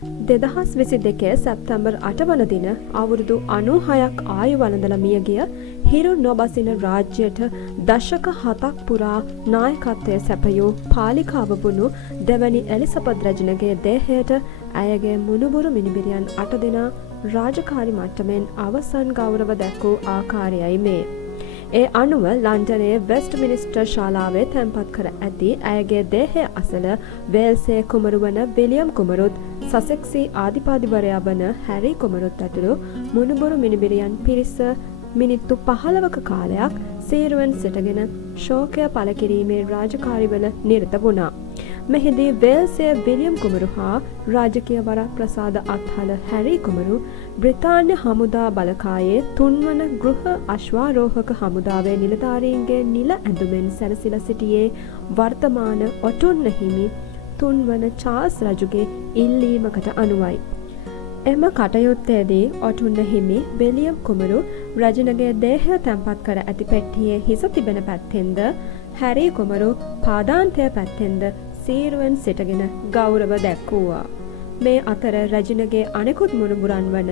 2022 සැප්තැම්බර් 8 වන දින අවුරුදු 96ක් ආයු වළඳලා මියගිය හිරු නොබසින රාජ්‍යයට දශක 7ක් පුරා නායකත්වය සැපයූ පාලිකාව වුණු දෙවැනි එලිසබෙත් රජුගේ දේහයට ඇයගේ මුණුබුරු මිනිබිරියන් 8 දෙනා රාජකාරි මට්ටමින් අවසන් ගෞරව දැක්වූ ආකාරයයි මේ. ඒ අනුව ලන්ඩනයේ වෙස්ට්මිනිස්ටර් ශාලාවේ තැන්පත් කර ඇති ඇයගේ දේහය අසල වේල්සේ කුමරු වන විලියම් කුමරුත් සසෙක්සි ආධිපතිවරයා වන හැරි කුමරුත් ඇතුළු මුණුබුරු මිනිබිරියන් පිරිස මිනිත්තු 15ක කාලයක් සීරුවෙන් සිටගෙන ශෝකය පළ කිරීමේ රාජකාරිවල නිරත වුණා. මෙහිදී වේල්සේ විලියම් කුමරු හා රාජකීය වරප්‍රසාද අත්හල හැරි කුමරු බ්‍රිතාන්‍ය හමුදා බලකායේ තුන්වන ගෘහ අශ්වාරෝහක හමුදාවේ නිලධාරීන්ගේ නිල ඇඳුමෙන් සැරසිලා සිටියේ වර්තමාන ඔටුන්න හිමි තුන්වන චාල්ස් රජුගේ ඉල්ලීමකට අනුවයි. එම කටයුත්තේදී ඔටුන්න හිමි විලියම් කුමරු රජුගේ දේහය තැන්පත් කර ඇති පෙට්ටියේ හිස තිබෙන පැත්තෙන්ද හැරි කුමරු පාදාන්තය පැත්තෙන්ද සීරුවෙන් සිටගෙන ගෞරව දැක්වුවා. මේ අතර රජුගේ අනෙකුත් මුණුබුරන් වන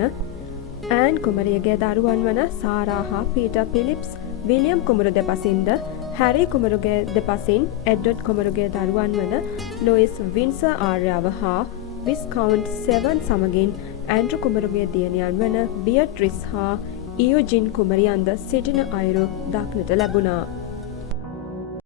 ඇන් කුමරියගේ දරුවන් වන සාරා හා පීටර් පිලිප්ස් විලියම් කුමරු දෙපසින්ද හැරි කුමරුගේ දෙපසින් එඩ්වඩ් කුමරුගේ දරුවන් වන ලොයිස් වින්සර් ආර්යාව හා විස්කවුන්ට් සෙවන් සමගින් ඇන්ඩ්‍රු කුමරුගේ දියණියන් වන බියට්‍රිස් හා ඉයුජින් කුමරියන්ද සිටින අයුරු දක්නට ලැබුණා.